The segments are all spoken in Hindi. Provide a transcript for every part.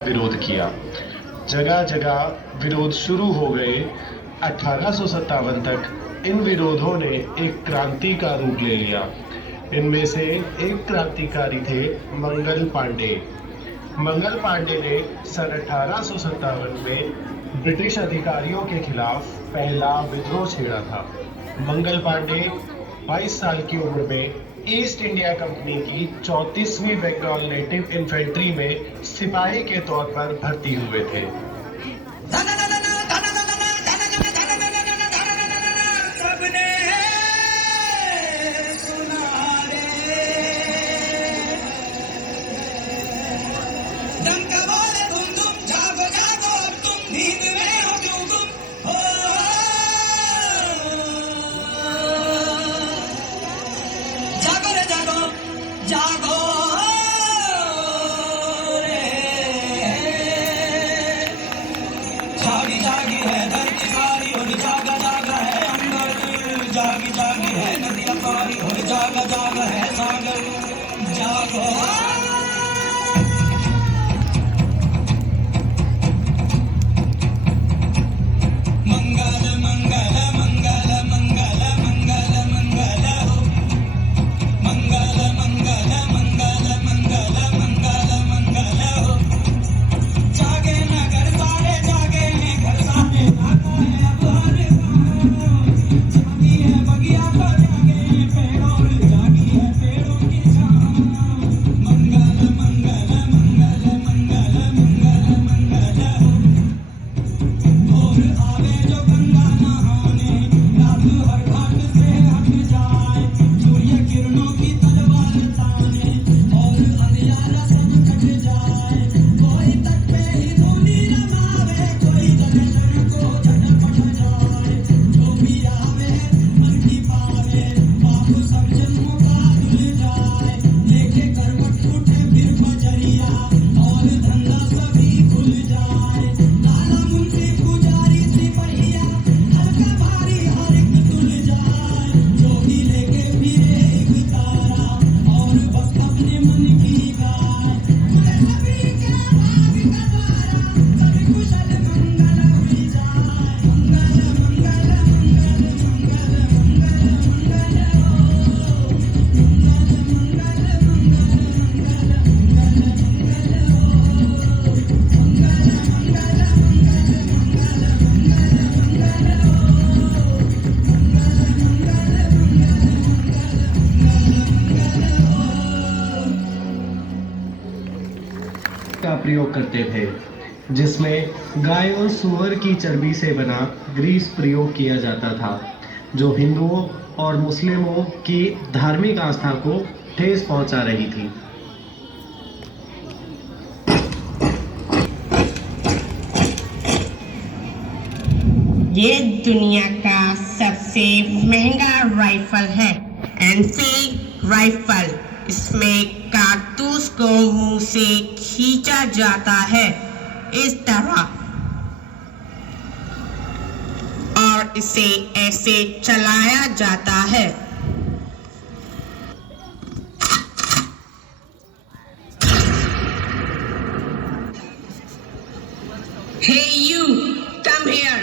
विरोध किया। जगह जगह विरोध शुरू हो गए। 1857 तक इन विरोधों ने एक क्रांति का रूप ले लिया। इनमें से एक क्रांतिकारी थे मंगल पांडे। मंगल पांडे ने सन 1857 में ब्रिटिश अधिकारियों के खिलाफ पहला विद्रोह छेड़ा था। मंगल पांडे 22 साल की उम्र में ईस्ट इंडिया कंपनी की 34वीं बंगाल नेटिव इन्फेंट्री में सिपाही के तौर पर भर्ती हुए थे। का प्रयोग करते थे, जिसमें गाय और सूअर की चर्बी से बना ग्रीस प्रयोग किया जाता था, जो हिंदुओं और मुस्लिमों की धार्मिक आस्था को ठेस पहुंचा रही थी। ये दुनिया का सबसे महंगा राइफल है, एनफील्ड राइफल। इसमें कारतूस को मुंह से खींचा जाता है इस तरह, और इसे ऐसे चलाया जाता है। Hey you, come here.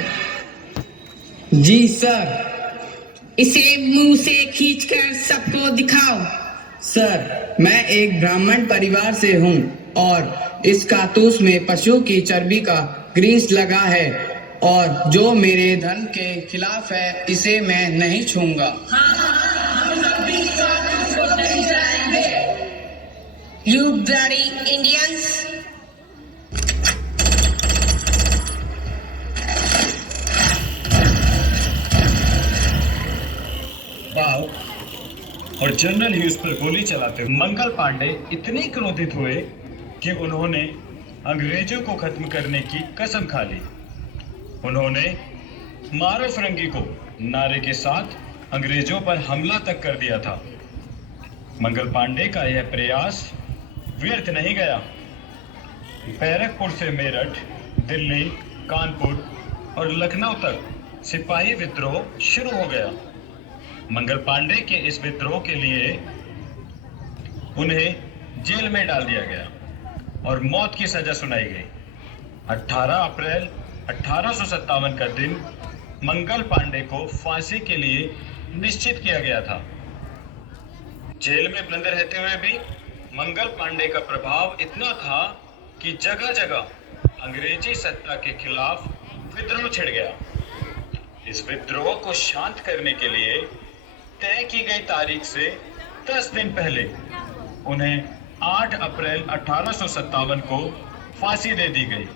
जी सर। इसे मुंह से खींचकर सबको दिखाओ। सर, मैं एक ब्राह्मण परिवार से हूँ और इस कारतूस में पशु की चर्बी का ग्रीस लगा है, और जो मेरे धर्म के खिलाफ है इसे मैं नहीं छूंगा। You bloody Indians! वाव! और जनरल ह्यूज पर गोली चलाते हुए मंगल पांडे इतने क्रोधित हुए कि उन्होंने अंग्रेजों को खत्म करने की कसम खा ली। उन्होंने मारो फिरंगी को नारे के साथ अंग्रेजों पर हमला तक कर दिया था। मंगल पांडे का यह प्रयास व्यर्थ नहीं गया। बैरकपुर से मेरठ, दिल्ली, कानपुर और लखनऊ तक सिपाही विद्रोह शुरू हो गया। मंगल पांडे के इस विद्रोह के लिए उन्हें जेल में डाल दिया गया। और मौत की सजा सुनाई गई। 18 अप्रैल 1857 का दिन मंगल पांडे को फांसी के लिए निश्चित किया गया था। जेल में बंद रहते हुए भी मंगल पांडे का प्रभाव इतना था कि जगह जगह अंग्रेजी सत्ता के खिलाफ विद्रोह छिड़ गया। इस विद्रोह को शांत करने के लिए तय की गई तारीख से 10 दिन पहले उन्हें 8 अप्रैल 1857 को फांसी दे दी गई।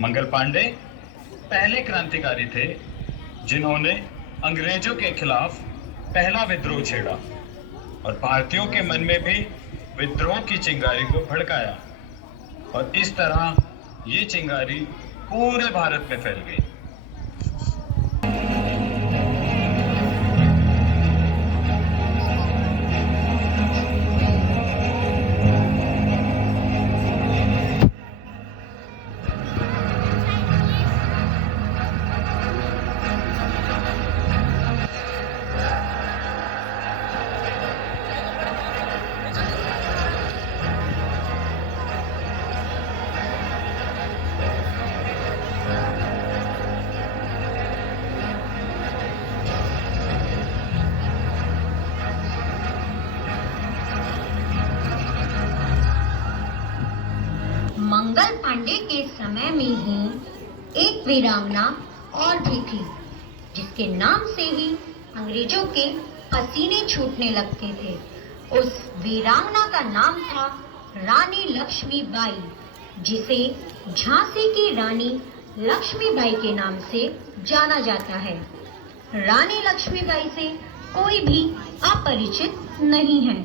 मंगल पांडे पहले क्रांतिकारी थे जिन्होंने अंग्रेजों के खिलाफ पहला विद्रोह छेड़ा और भारतीयों के मन में भी विद्रोह की चिंगारी को भड़काया, और इस तरह ये चिंगारी पूरे भारत में फैल गई। मंगल पांडे के समय में ही एक वीरांगना और भी थी जिसके नाम से ही अंग्रेजों के पसीने छूटने लगते थे। उस वीरांगना का नाम था रानी लक्ष्मीबाई, जिसे झांसी की रानी लक्ष्मीबाई के नाम से जाना जाता है। रानी लक्ष्मीबाई से कोई भी अपरिचित नहीं है।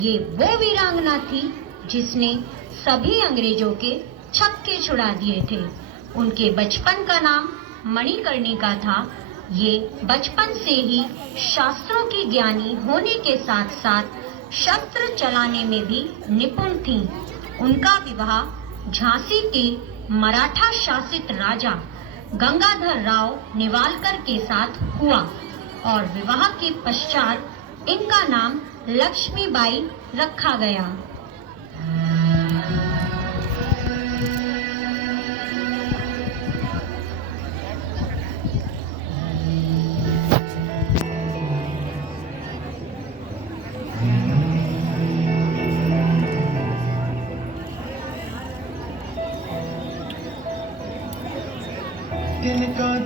ये वो वीरांगना थी जिसने सभी अंग्रेजों के छक्के छुड़ा दिए थे। उनके बचपन का नाम मणिकर्णिका था। ये बचपन से ही शास्त्रों की ज्ञानी होने के साथ साथ शस्त्र चलाने में भी निपुण थी। उनका विवाह झांसी के मराठा शासित राजा गंगाधर राव नेवालकर के साथ हुआ और विवाह के पश्चात इनका नाम लक्ष्मीबाई रखा गया।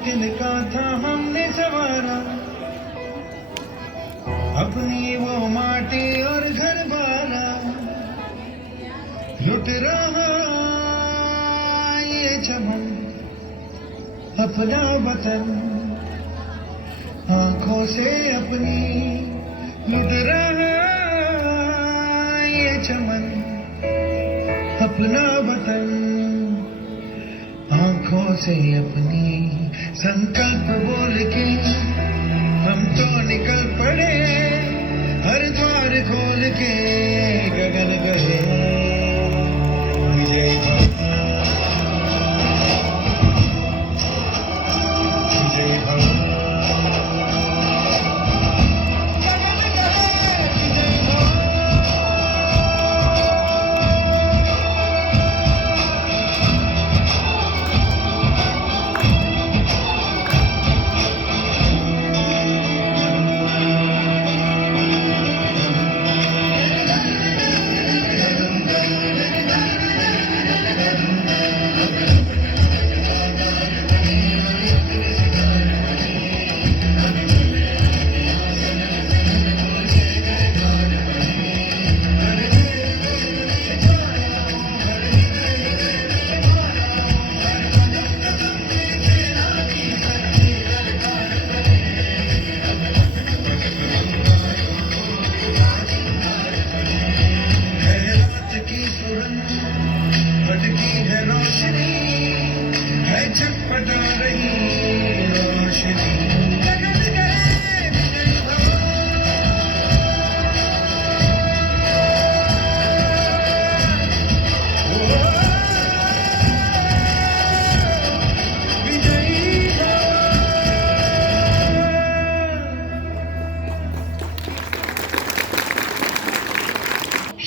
तिनका था हमने सवारा, अपनी वो माटी और घर बारा, लुट रहा ये चमन अपना वतन, आंखों से अपनी लुट रहा ये चमन अपना वतन, आंखों से अपनी संकल्प बोल के हम तो निकल पड़े, हर द्वार खोल के गगन गए। जय भगवान, जय भगवान।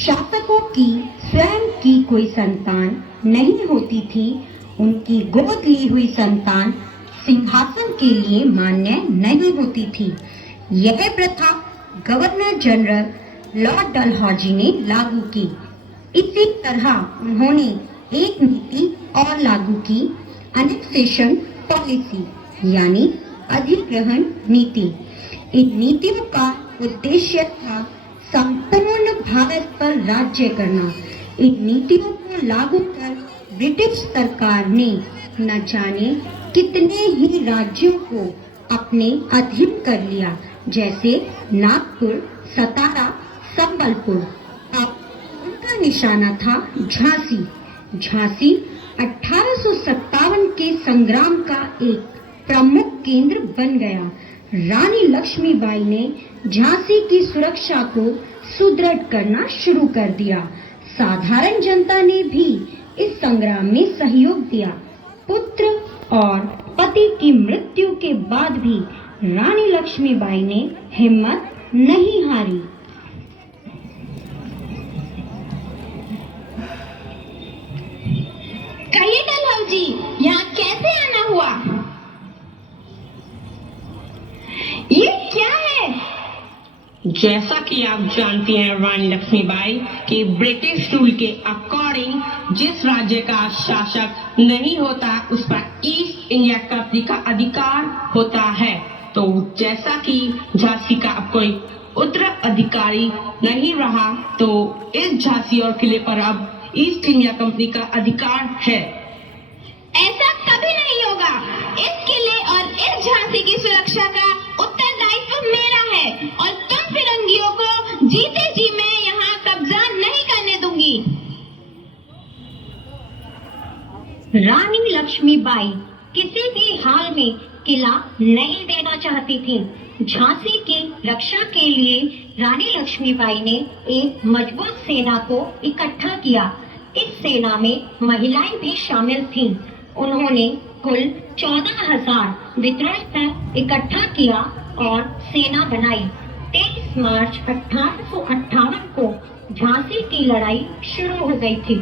शासकों की स्वयं की कोई संतान नहीं होती थी, उनकी गोद ली हुई संतान सिंहासन के लिए मान्य नहीं होती थी। यह प्रथा गवर्नर जनरल लॉर्ड डलहौजी ने लागू की। इसी तरह उन्होंने एक नीति और लागू की, एनेक्सेशन पॉलिसी यानी अधिग्रहण नीति। इन नीतियों का उद्देश्य था संपूर्ण भारत पर राज्य करना। इन नीतियों को लागू कर ब्रिटिश सरकार ने न जाने कितने ही राज्यों को अपने अधीन कर लिया, जैसे नागपुर, सतारा, संबलपुर। अब उनका निशाना था झांसी। झांसी 1857 के संग्राम का एक प्रमुख केंद्र बन गया। रानी लक्ष्मीबाई ने झांसी की सुरक्षा को सुदृढ़ करना शुरू कर दिया। साधारण जनता ने भी इस संग्राम में सहयोग दिया। पुत्र और पति की मृत्यु के बाद भी रानी लक्ष्मीबाई ने हिम्मत नहीं हारी। कहिए डलहौजी, यहाँ कैसे आना हुआ? ये क्या है? जैसा कि आप जानती हैं रानी लक्ष्मीबाई कि ब्रिटिश रूल के अकॉर्डिंग जिस राज्य का शासक नहीं होता उस पर ईस्ट इंडिया कंपनी का अधिकार होता है। तो जैसा कि झांसी का अब कोई उत्तराधिकारी नहीं रहा, तो इस झांसी और किले पर अब ईस्ट इंडिया कंपनी का अधिकार है। ऐसा कभी नहीं होगा। इस किले और इस झांसी की सुरक्षा का उत्तरदायित्व मेरा है और तुम फिरंगियों को जीते जी मैं यहाँ कब्जा नहीं करने दूंगी। रानी लक्ष्मीबाई किसी भी हाल में किला नहीं देना चाहती थी। झांसी की रक्षा के लिए रानी लक्ष्मीबाई ने एक मजबूत सेना को इकट्ठा किया। इस सेना में महिलाएं भी शामिल थीं। उन्होंने कुल 14,000 विद्रोही इकट्ठा किया और सेना बनाई। 23 मार्च 1858 को झांसी की लड़ाई शुरू हो गई थी।